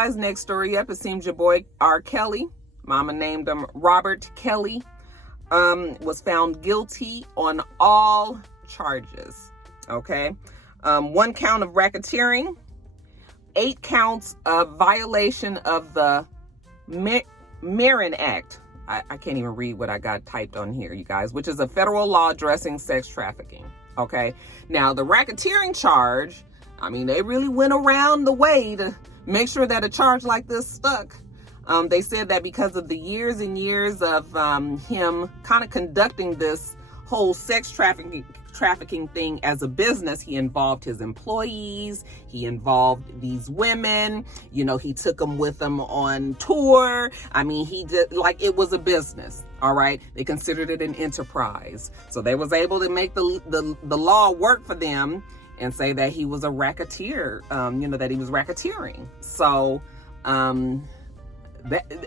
guys, next story up, it seems your boy RKelly, mama named him Robert Kelly, was found guilty on all charges. Okay. 1 count of racketeering, 8 counts of violation of the Marin Act. I can't even read what I got typed on here, you guys, which is a federal law addressing sex trafficking. Okay. Now, the racketeering charge, I mean, they really went around the way to make sure that a charge like this stuck. They said that because of the years and years of him kind of conducting this whole sex trafficking thing as a business, he involved his employees, he involved these women, you know, he took them with him on tour. I mean, he did, like, it was a business. All right. They considered it an enterprise. So they was able to make the law work for them and say that he was a racketeer, you know, that he was racketeering. So,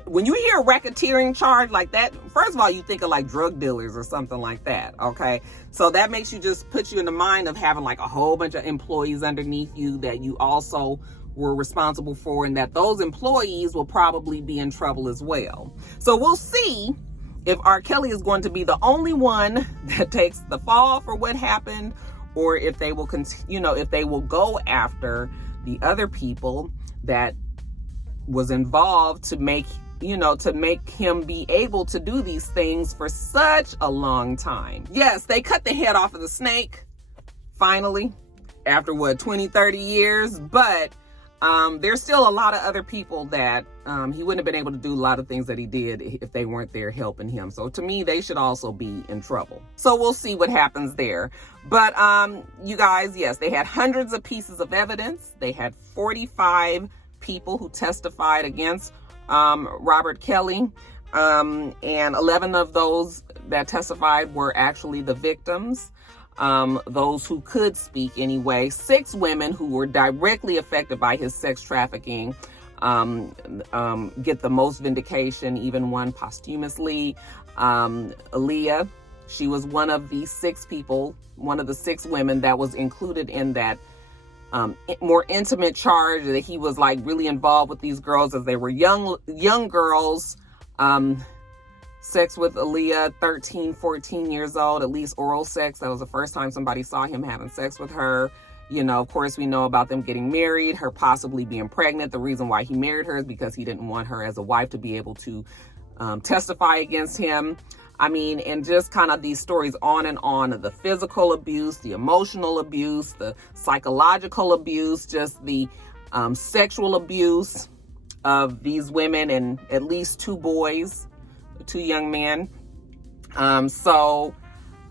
when you hear a racketeering charge like that, first of all, you think of like drug dealers or something like that. Okay. So that makes you just put you in the mind of having like a whole bunch of employees underneath you that you also were responsible for, and that those employees will probably be in trouble as well. So we'll see if RKelly is going to be the only one that takes the fall for what happened, or if they will continue, you know, if they will go after the other people that was involved to make, you know, to make him be able to do these things for such a long time. Yes, they cut the head off of the snake, finally, after what, 20, 30 years, but there's still a lot of other people that he wouldn't have been able to do a lot of things that he did if they weren't there helping him. So to me, they should also be in trouble. So we'll see what happens there. But you guys, yes, they had hundreds of pieces of evidence. They had 45 people who testified against Robert Kelly, and 11 of those that testified were actually the victims, those who could speak anyway. 6 women who were directly affected by his sex trafficking get the most vindication, even one posthumously. Aaliyah, she was one of the 6 people, one of the 6 women that was included in that more intimate charge, that he was like really involved with these girls as they were young girls. Sex with Aaliyah, 13, 14 years old, at least oral sex. That was the first time somebody saw him having sex with her. You know, of course, we know about them getting married, her possibly being pregnant. The reason why he married her is because he didn't want her as a wife to be able to testify against him. I mean, and just kind of these stories on and on of the physical abuse, the emotional abuse, the psychological abuse, just the sexual abuse of these women and at least 2 boys, 2 young men. So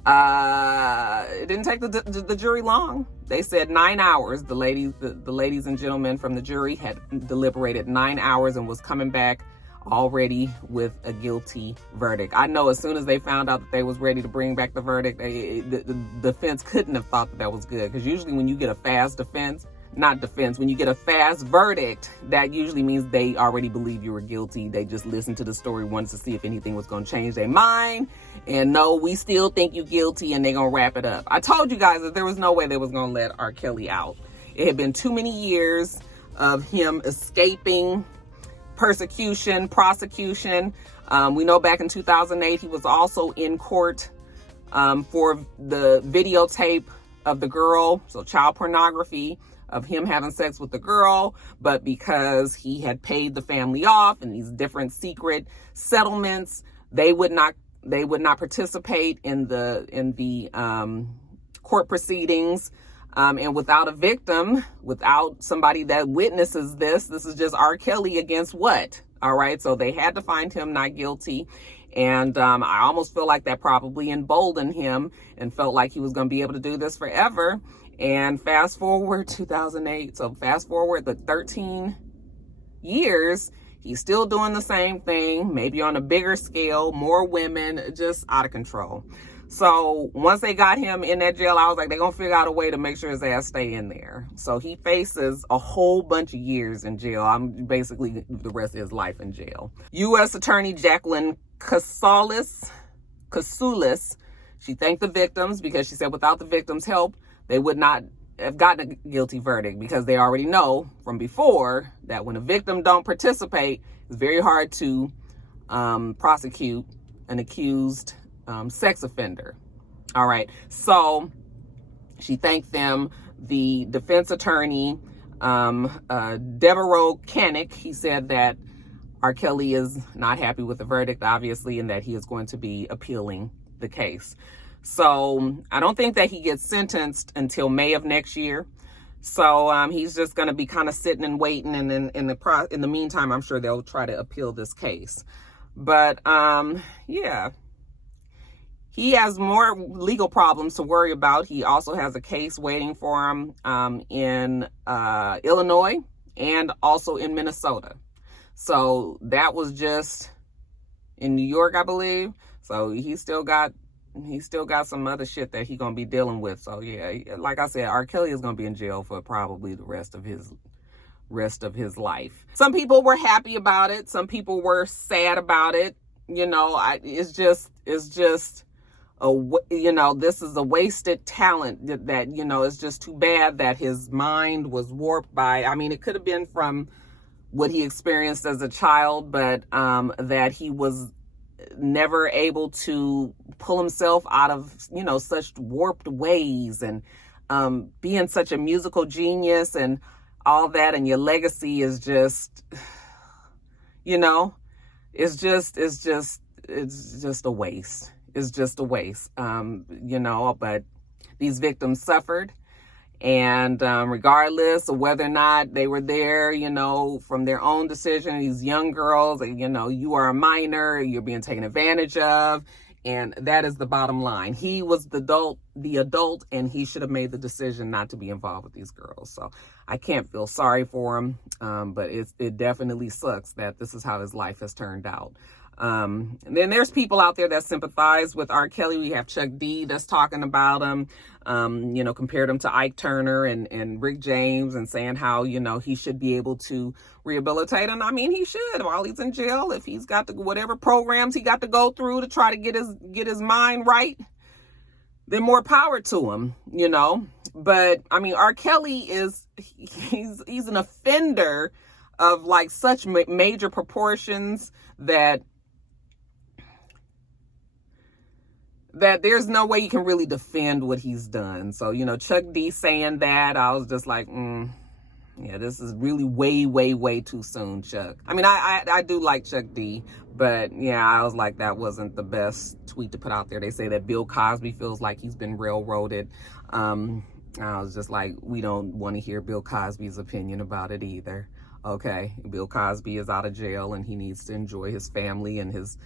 it didn't take the jury long. They said 9 hours. The ladies and gentlemen from the jury had deliberated 9 hours and was coming back already with a guilty verdict. I know as soon as they found out that they was ready to bring back the verdict, the defense couldn't have thought that was good, because usually when you get a fast when you get a fast verdict, that usually means they already believe you were guilty. They just listened to the story once to see if anything was going to change their mind, and no, we still think you guilty, and they're going to wrap it up. I told you guys that there was no way they was going to let RKelly out. It had been too many years of him escaping persecution, prosecution. We know back in 2008, he was also in court for the videotape of the girl, so child pornography of him having sex with the girl, but because he had paid the family off in these different secret settlements, they would not participate in the court proceedings. And without a victim, without somebody that witnesses this is just RKelly against what? All right. So they had to find him not guilty. And I almost feel like that probably emboldened him and felt like he was going to be able to do this forever. And fast forward 2008. So fast forward the 13 years, he's still doing the same thing, maybe on a bigger scale, more women, just out of control. So once they got him in that jail, I was like, they're going to figure out a way to make sure his ass stay in there. So he faces a whole bunch of years in jail. I'm basically the rest of his life in jail. U.S. Attorney Jacqueline Casoulis, she thanked the victims because she said without the victims' help, they would not have gotten a guilty verdict, because they already know from before that when a victim don't participate, it's very hard to prosecute an accused sex offender. All right. So she thanked them. The defense attorney, Devereaux Canick, he said that RKelly is not happy with the verdict, obviously, and that he is going to be appealing the case. So I don't think that he gets sentenced until May of next year. So he's just going to be kind of sitting and waiting, and then in the meantime, I'm sure they'll try to appeal this case. But yeah, he has more legal problems to worry about. He also has a case waiting for him in Illinois and also in Minnesota. So that was just in New York, I believe. So he's still got some other shit that he's going to be dealing with. So yeah, like I said, RKelly is going to be in jail for probably the rest of his life. Some people were happy about it. Some people were sad about it. You know, it's just this is a wasted talent that, you know, it's just too bad that his mind was warped by, I mean, it could have been from what he experienced as a child, but that he was never able to pull himself out of, you know, such warped ways, and being such a musical genius and all that, and your legacy is just, you know, it's just a waste. It's just a waste, you know, but these victims suffered. And regardless of whether or not they were there, you know, from their own decision, these young girls, you know, you are a minor, you're being taken advantage of. And that is the bottom line. He was the adult, and he should have made the decision not to be involved with these girls. So I can't feel sorry for him, but it definitely sucks that this is how his life has turned out. And then there's people out there that sympathize with RKelly. We have Chuck D that's talking about him, you know, compared him to Ike Turner and Rick James, and saying how, you know, he should be able to rehabilitate. And I mean, he should, while he's in jail, if he's got whatever programs he got to go through to try to get his mind right, then more power to him, you know. But I mean, RKelly he's an offender of like such major proportions that there's no way you can really defend what he's done. So, you know, Chuck D saying that, I was just like, yeah, this is really way, way, way too soon, Chuck. I mean, I do like Chuck D, but yeah, I was like, that wasn't the best tweet to put out there. They say that Bill Cosby feels like he's been railroaded. I was just like, we don't want to hear Bill Cosby's opinion about it either. Okay, Bill Cosby is out of jail, and he needs to enjoy his family and his,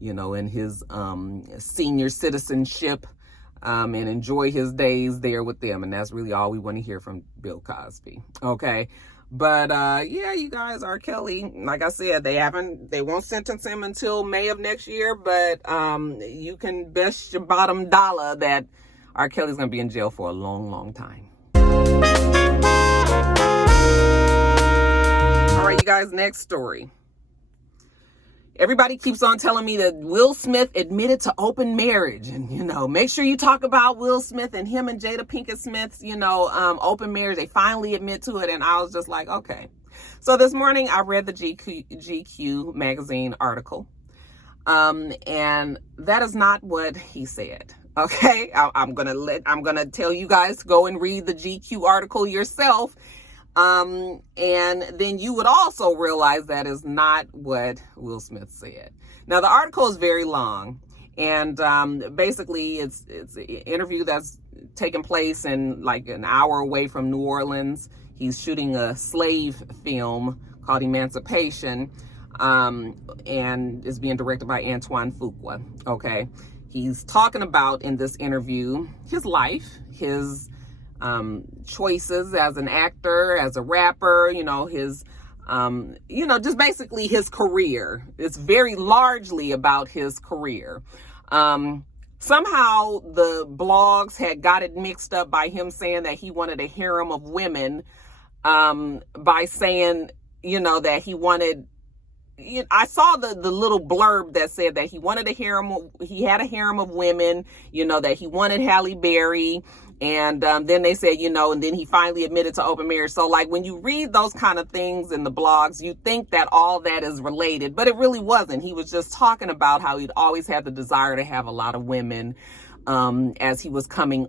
you know, in his senior citizenship, and enjoy his days there with them. And that's really all we want to hear from Bill Cosby. Okay. But yeah, you guys, RKelly, like I said, they won't sentence him until May of next year, but you can bet your bottom dollar that RKelly's going to be in jail for a long, long time. All right, you guys, next story. Everybody keeps on telling me that Will Smith admitted to open marriage, and, you know, make sure you talk about Will Smith and him and Jada Pinkett Smith's, you know, open marriage. They finally admit to it. And I was just like, okay. So this morning I read the GQ magazine article. And that is not what he said. Okay. I'm going to tell you guys to go and read the GQ article yourself. And then you would also realize that is not what Will Smith said. Now, the article is very long, and basically it's an interview that's taking place in like an hour away from New Orleans. He's shooting a slave film called Emancipation, and is being directed by Antoine Fuqua. Okay. He's talking about, in this interview, his life, his choices as an actor, as a rapper, you know, his, you know, just basically his career. It's very largely about his career. Somehow the blogs had got it mixed up by him saying that he wanted a harem of women, by saying, you know, that he wanted, I saw the little blurb that said that he wanted he had a harem of women, you know, that he wanted Halle Berry, And then they said, and then he finally admitted to open marriage. So like when you read those kind of things in the blogs, you think that all that is related, but it really wasn't. He was just talking about how he'd always had the desire to have a lot of women as he was getting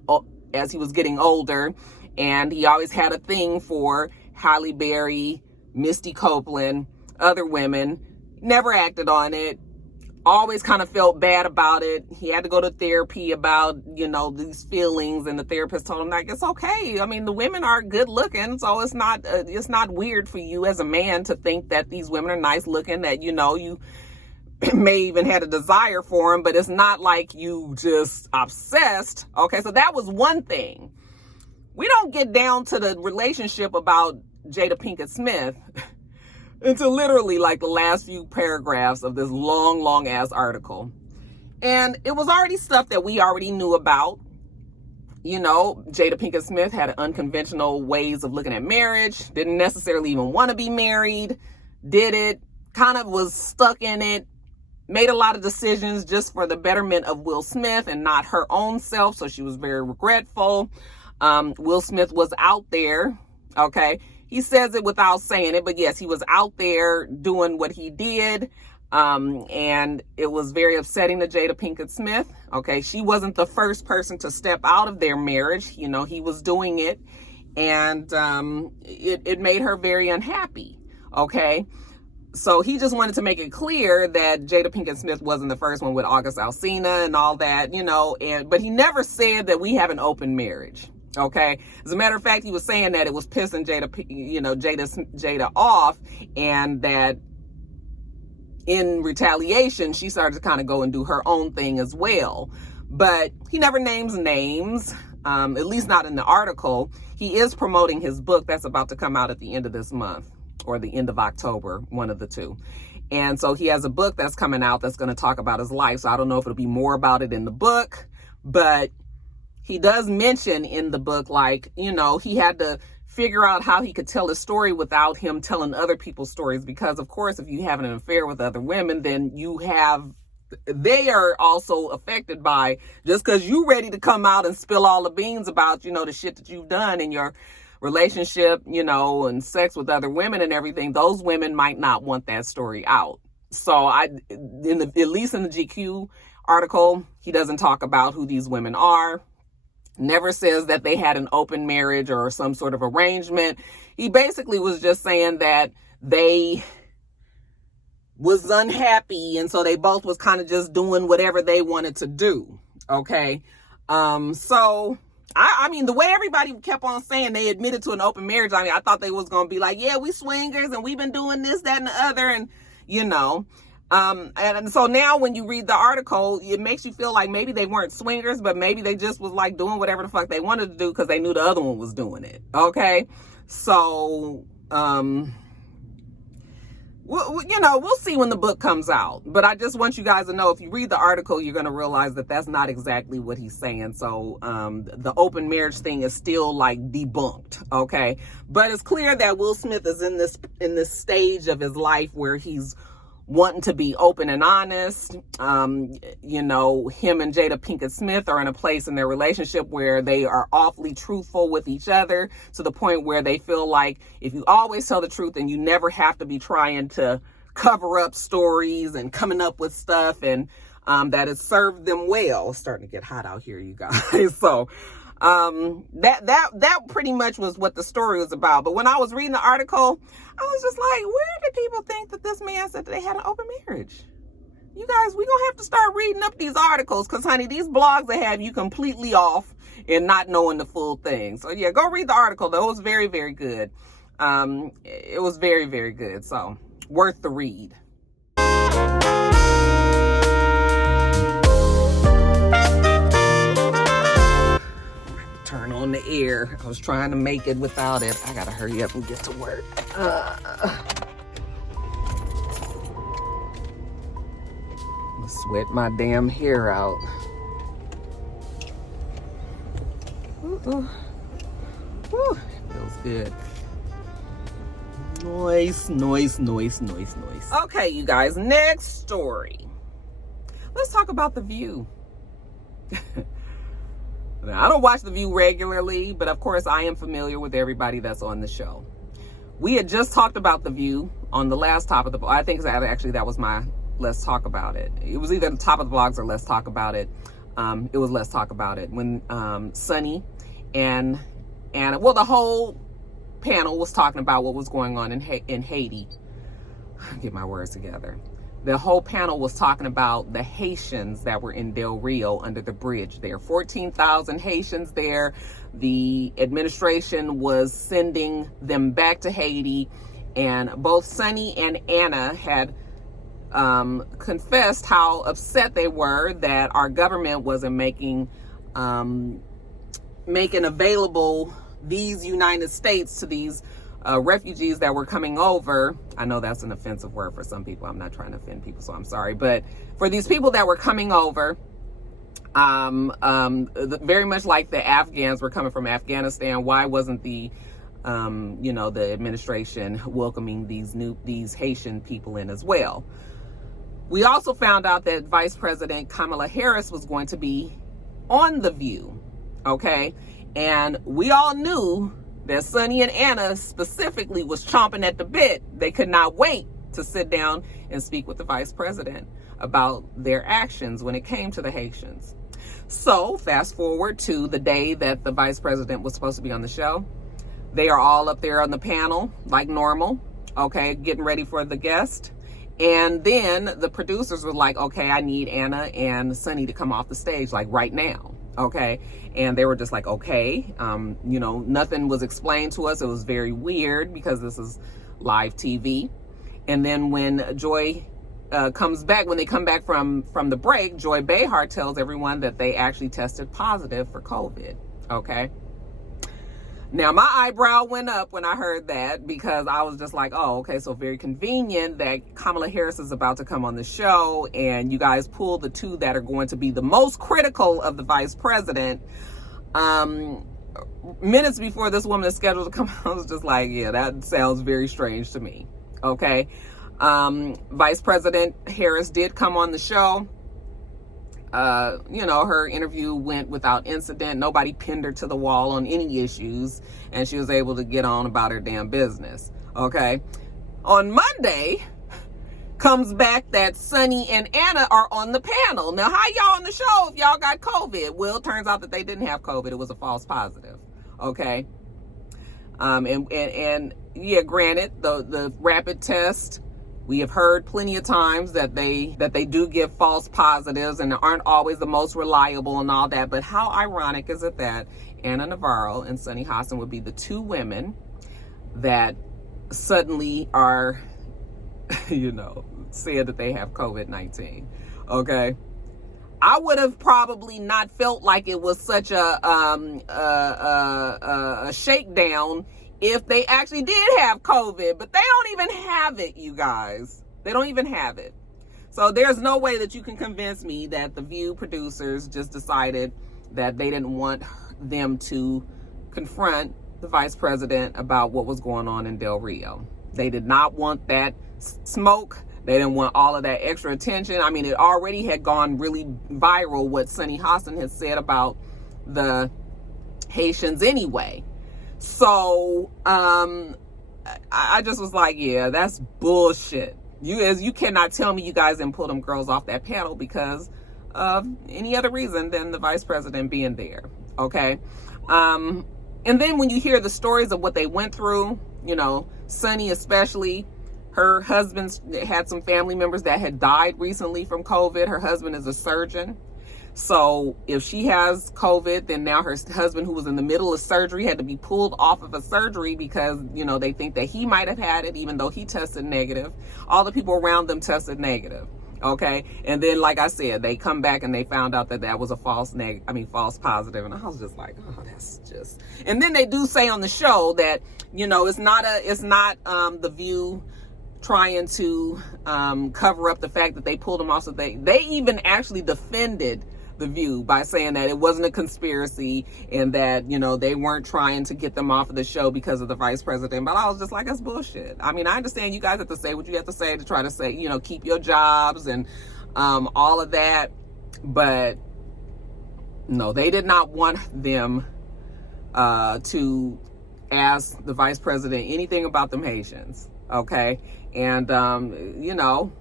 older. And he always had a thing for Halle Berry, Misty Copeland, other women, never acted on it. Always kind of felt bad about it. He had to go to therapy about, these feelings, and the therapist told him, like, it's okay. I mean, the women are good looking, so it's not weird for you as a man to think that these women are nice looking, that, you may even had a desire for them, but it's not like you just obsessed. Okay, so that was one thing. We don't get down to the relationship about Jada Pinkett Smith until literally like the last few paragraphs of this long ass article. And it was already stuff that we already knew about. Jada Pinkett Smith had unconventional ways of looking at marriage, didn't necessarily even want to be married, did it, kind of was stuck in it, made a lot of decisions just for the betterment of Will Smith and not her own self. So she was very regretful. Will Smith was out there. Okay. He says it without saying it, but yes, he was out there doing what he did. And it was very upsetting to Jada Pinkett Smith. Okay. She wasn't the first person to step out of their marriage. He was doing it, and it made her very unhappy. Okay. So he just wanted to make it clear that Jada Pinkett Smith wasn't the first one with August Alsina and all that, but he never said that we have an open marriage. Okay. As a matter of fact, he was saying that it was pissing Jada off, and that in retaliation, she started to kind of go and do her own thing as well. But he never names names, at least not in the article. He is promoting his book that's about to come out at the end of this month, or the end of October, one of the two. And so he has a book that's coming out that's going to talk about his life. So I don't know if it'll be more about it in the book, but he does mention in the book, like, he had to figure out how he could tell his story without him telling other people's stories. Because, of course, if you have an affair with other women, then they are also affected by, just because you're ready to come out and spill all the beans about, the shit that you've done in your relationship, and sex with other women and everything. Those women might not want that story out. So at least in the GQ article, he doesn't talk about who these women are. Never says that they had an open marriage or some sort of arrangement. He basically was just saying that they was unhappy, and so they both was kind of just doing whatever they wanted to do. Okay. So I mean, the way everybody kept on saying they admitted to an open marriage, I thought they was going to be like, yeah, we swingers and we've been doing this, that, and the other. And, and so now when you read the article, it makes you feel like maybe they weren't swingers, but maybe they just was like doing whatever the fuck they wanted to do because they knew the other one was doing it. Okay. So, we'll see when the book comes out. But I just want you guys to know, if you read the article, you're going to realize that that's not exactly what he's saying. So the open marriage thing is still like debunked. Okay. But it's clear that Will Smith is in this stage of his life where he's wanting to be open and honest. Him and Jada Pinkett Smith are in a place in their relationship where they are awfully truthful with each other, to the point where they feel like if you always tell the truth, and you never have to be trying to cover up stories and coming up with stuff, and that has served them well. It's starting to get hot out here, you guys. So that pretty much was what the story was about. But when I was reading the article, I was just like, where did people think that this man said that they had an open marriage? You guys, we're going to have to start reading up these articles, because, honey, these blogs, they have you completely off and not knowing the full thing. So, yeah, go read the article, though. It was very, very good. It was very, very good. So, worth the read. Turn on the air. I was trying to make it without it. I gotta hurry up and get to work. Sweat my damn hair out. Ooh. Woo. Feels good. Noise. Okay, you guys, next story. Let's talk about The View. Now, I don't watch The View regularly, but of course I am familiar with everybody that's on the show. We had just talked about The View on the last top of the blog. I think actually that was my Let's Talk About It. It was either the top of the blogs or Let's Talk About It. It was Let's Talk About It when Sunny and well, the whole panel was talking about what was going on in Haiti. Get my words together. The whole panel was talking about the Haitians that were in Del Rio under the bridge there. 14,000 Haitians there. The administration was sending them back to Haiti. And both Sunny and Anna had confessed how upset they were that our government wasn't making available these United States to these refugees that were coming over. I know that's an offensive word for some people. I'm not trying to offend people, so I'm sorry. But for these people that were coming over, very much like the Afghans were coming from Afghanistan, why wasn't the administration welcoming these Haitian people in as well? We also found out that Vice President Kamala Harris was going to be on The View, okay? And we all knew that Sunny and Anna specifically was chomping at the bit. They could not wait to sit down and speak with the vice president about their actions when it came to the Haitians. So fast forward to the day that the vice president was supposed to be on the show. They are all up there on the panel like normal, okay, getting ready for the guest. And then the producers were like, okay, I need Anna and Sunny to come off the stage like right now. Okay. And they were just like, okay, nothing was explained to us. It was very weird because this is live TV. And then when Joy comes back, when they come back from the break, Joy Behar tells everyone that they actually tested positive for COVID. Okay. Now, my eyebrow went up when I heard that because I was just like, oh, okay, so very convenient that Kamala Harris is about to come on the show and you guys pull the two that are going to be the most critical of the vice president. Minutes before this woman is scheduled to come, I was just like, yeah, that sounds very strange to me. Okay. Vice President Harris did come on the show. Her interview went without incident. Nobody pinned her to the wall on any issues, and she was able to get on about her damn business. Okay. On Monday, comes back that Sunny and Anna are on the panel. Now, how y'all on the show if y'all got COVID? Well, it turns out that they didn't have COVID. It was a false positive. Okay. And yeah, granted, the rapid test, we have heard plenty of times that they do give false positives and aren't always the most reliable and all that. But how ironic is it that Anna Navarro and Sunny Hostin would be the two women that suddenly are, said that they have COVID-19. Okay. I would have probably not felt like it was such a shakedown if they actually did have COVID, but they don't even have it, you guys. They don't even have it. So there's no way that you can convince me that the View producers just decided that they didn't want them to confront the vice president about what was going on in Del Rio. They did not want that smoke. They didn't want all of that extra attention. I mean, it already had gone really viral what Sunny Hostin had said about the Haitians anyway. So I just was like, yeah, that's bullshit. You cannot tell me you guys didn't pull them girls off that panel because of any other reason than the vice president being there. Okay. And then when you hear the stories of what they went through, Sunny especially, her husband had some family members that had died recently from COVID. Her husband is a surgeon. So if she has COVID, then now her husband, who was in the middle of surgery, had to be pulled off of a surgery because, they think that he might have had it, even though he tested negative. All the people around them tested negative. Okay. And then, like I said, they come back and they found out that was a false positive. And I was just like, oh, that's just, and then they do say on the show that, it's not the View trying to cover up the fact that they pulled them off. So they even actually defended the View by saying that it wasn't a conspiracy and that, they weren't trying to get them off of the show because of the vice president. But I was just like, that's bullshit. I mean, I understand you guys have to say what you have to say to try to say, keep your jobs and all of that. But No, they did not want them to ask the vice president anything about them Haitians. Okay. And, you know,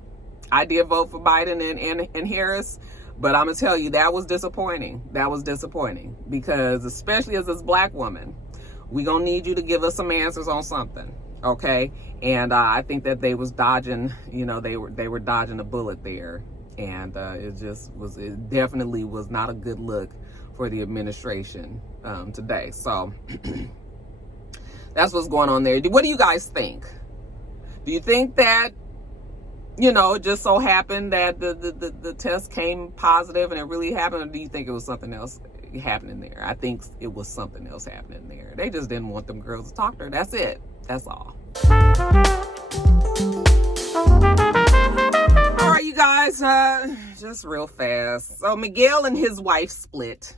I did vote for Biden and Harris, but I'm going to tell you, that was disappointing. That was disappointing because especially as this black woman, we going to need you to give us some answers on something. Okay. And I think that they was dodging, you know, they were dodging a bullet there. And it definitely was not a good look for the administration today. So that's what's going on there. What do you guys think? Do you think that, you know, it just so happened that the test came positive and it really happened? Or do you think it was something else happening there? I think it was something else happening there. They just didn't want them girls to talk to her. That's it. That's all. All right, you guys, just real fast. So Miguel and his wife split.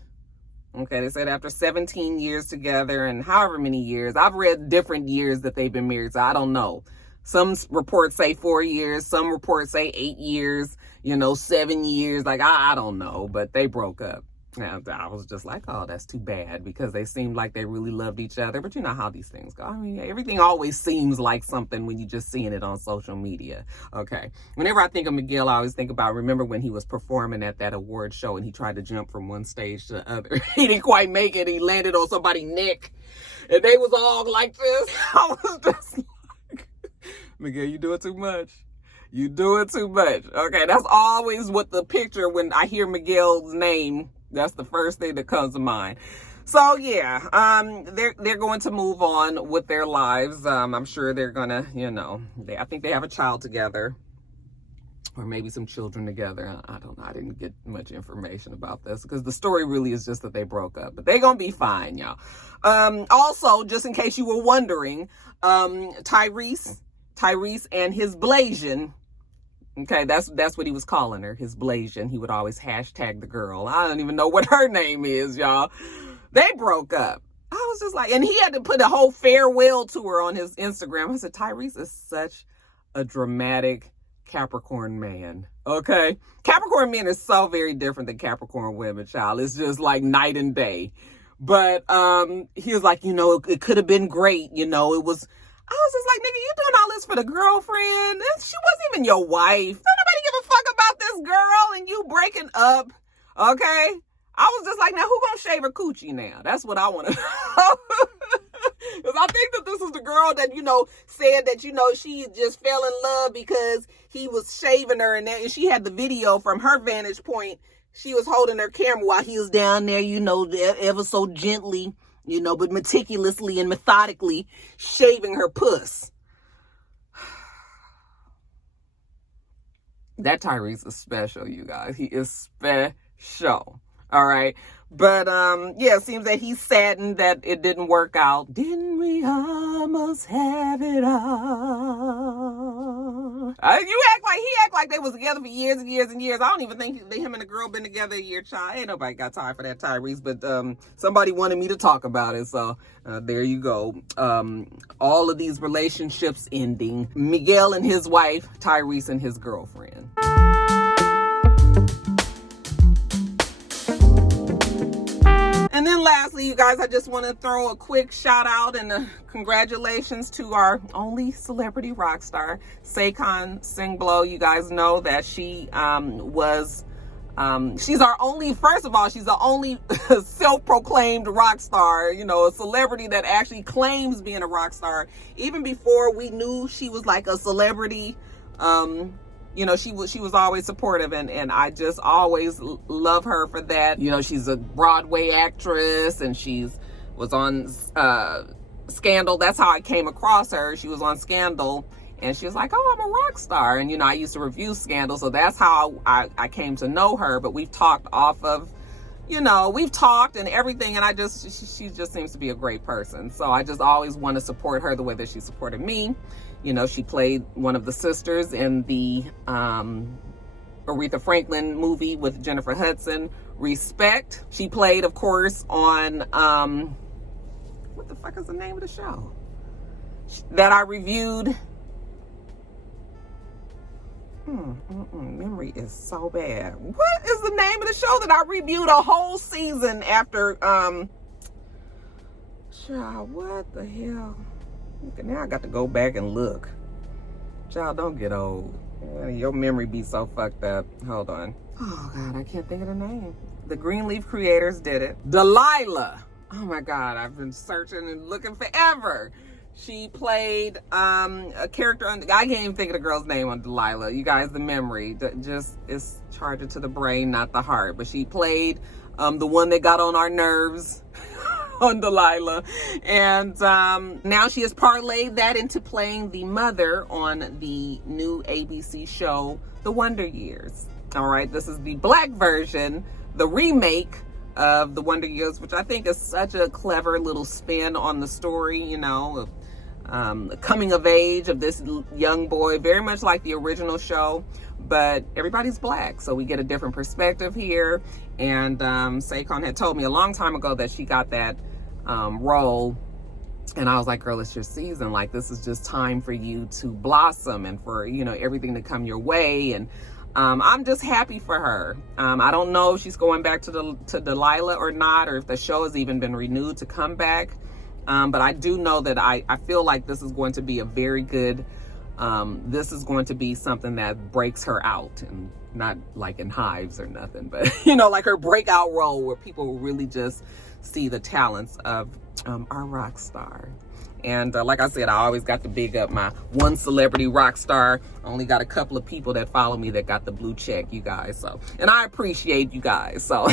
Okay, they said after 17 years together and however many years. I've read different years that they've been married, so I don't know. Some reports say 4 years. Some reports say 8 years, you know, 7 years. Like, I don't know, but they broke up. And I was just like, oh, that's too bad because they seemed like they really loved each other. But you know how these things go. I mean, everything always seems like something when you're just seeing it on social media. Okay. Whenever I think of Miguel, I always think about, remember when he was performing at that award show and he tried to jump from one stage to the other. He didn't quite make it. He landed on somebody's neck and they was all like this. I was just like, Miguel, you do it too much. You do it too much. Okay. That's always what the picture when I hear Miguel's name. That's the first thing that comes to mind. So yeah, they're going to move on with their lives. I'm sure they're gonna, you know, I think they have a child together, or maybe some children together. I don't know. I didn't get much information about this because the story really is just that they broke up, but they're gonna be fine, y'all. Also, just in case you were wondering, Tyrese and his Blasian. Okay, that's what he was calling her, his Blasian. He would always hashtag the girl. I don't even know what her name is, y'all. They broke up. I was just like, and he had to put a whole farewell to her on his Instagram. I said, Tyrese is such a dramatic Capricorn man. Okay? Capricorn men are so very different than Capricorn women, child. It's just like night and day. But he was like, you know, it could have been great. You know, it was... I was just like, nigga, you doing all this for the girlfriend? She wasn't even your wife. Don't nobody give a fuck about this girl and you breaking up. Okay? I was just like, now who gonna shave her coochie now? That's what I want to know. Because I think that this is the girl that, you know, said that, you know, she just fell in love because he was shaving her and she had the video from her vantage point. She was holding her camera while he was down there, you know, ever so gently, you know, but meticulously and methodically shaving her puss. That Tyrese is special, you guys. He is special. All right. But, yeah, it seems that he's saddened that it didn't work out. Didn't we almost have it all? He act like they was together for years and years and years. I don't even think him and the girl been together a year, child. Ain't nobody got time for that, Tyrese. But somebody wanted me to talk about it. So there you go. All of these relationships ending. Miguel and his wife, Tyrese and his girlfriend. And then lastly, you guys, I just want to throw a quick shout out and congratulations to our only celebrity rock star, Sakan Singblo. You guys know that she she's our only, first of all, she's the only self-proclaimed rock star, you know, a celebrity that actually claims being a rock star. Even before we knew she was like a celebrity, you know, she was always supportive, and I just always love her for that. You know, she's a Broadway actress, and was on Scandal. That's how I came across her. She was on Scandal, and she was like, oh, I'm a rock star. And, you know, I used to review Scandal, so that's how I came to know her. But we've talked off of, you know, we've talked and everything, and she just seems to be a great person. So I just always want to support her the way that she supported me. You know, she played one of the sisters in the Aretha Franklin movie with Jennifer Hudson, Respect. She played, of course, on, what the fuck is the name of the show that I reviewed? Memory is so bad. What is the name of the show that I reviewed a whole season after? Child, what the hell? Okay, now I got to go back and look. Child, don't get old. Your memory be so fucked up. Hold on. Oh God, I can't think of the name. The Greenleaf creators did it. Delilah. Oh my God, I've been searching and looking forever. She played a character on, I can't even think of the girl's name on Delilah. You guys, the memory just is charged to the brain, not the heart. But she played the one that got on our nerves on Delilah. And now she has parlayed that into playing the mother on the new ABC show, The Wonder Years. All right, this is the black version, the remake of The Wonder Years, which I think is such a clever little spin on the story, you know, coming of age of this young boy, very much like the original show, but everybody's black, so we get a different perspective here. And Saquon had told me a long time ago that she got that role, and I was like, girl, it's your season. Like, this is just time for you to blossom and for, you know, everything to come your way. And I'm just happy for her. I don't know if she's going back to Delilah or not, or if the show has even been renewed to come back. But I do know that I feel like this is going to be a very good, this is going to be something that breaks her out, and not like in Hives or nothing, but, you know, like her breakout role where people will really just see the talents of our rock star. And like I said, I always got to big up my one celebrity rock star. Only got a couple of people that follow me that got the blue check, you guys. So, and I appreciate you guys. So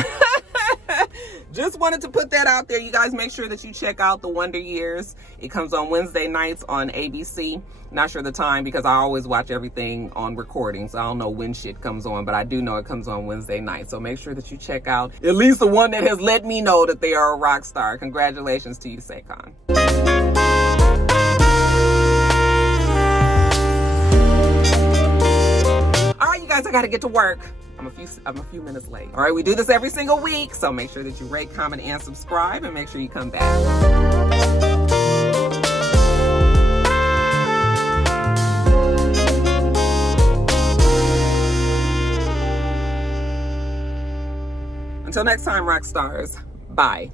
just wanted to put that out there. You guys make sure that you check out The Wonder Years. It comes on Wednesday nights on ABC. Not sure the time because I always watch everything on recording. So I don't know when shit comes on, but I do know it comes on Wednesday night. So make sure that you check out at least the one that has let me know that they are a rock star. Congratulations to you, Saquon. All right, you guys, I got to get to work. I'm a few minutes late. All right, we do this every single week, so make sure that you rate, comment, and subscribe, and make sure you come back. Until next time, rock stars. Bye.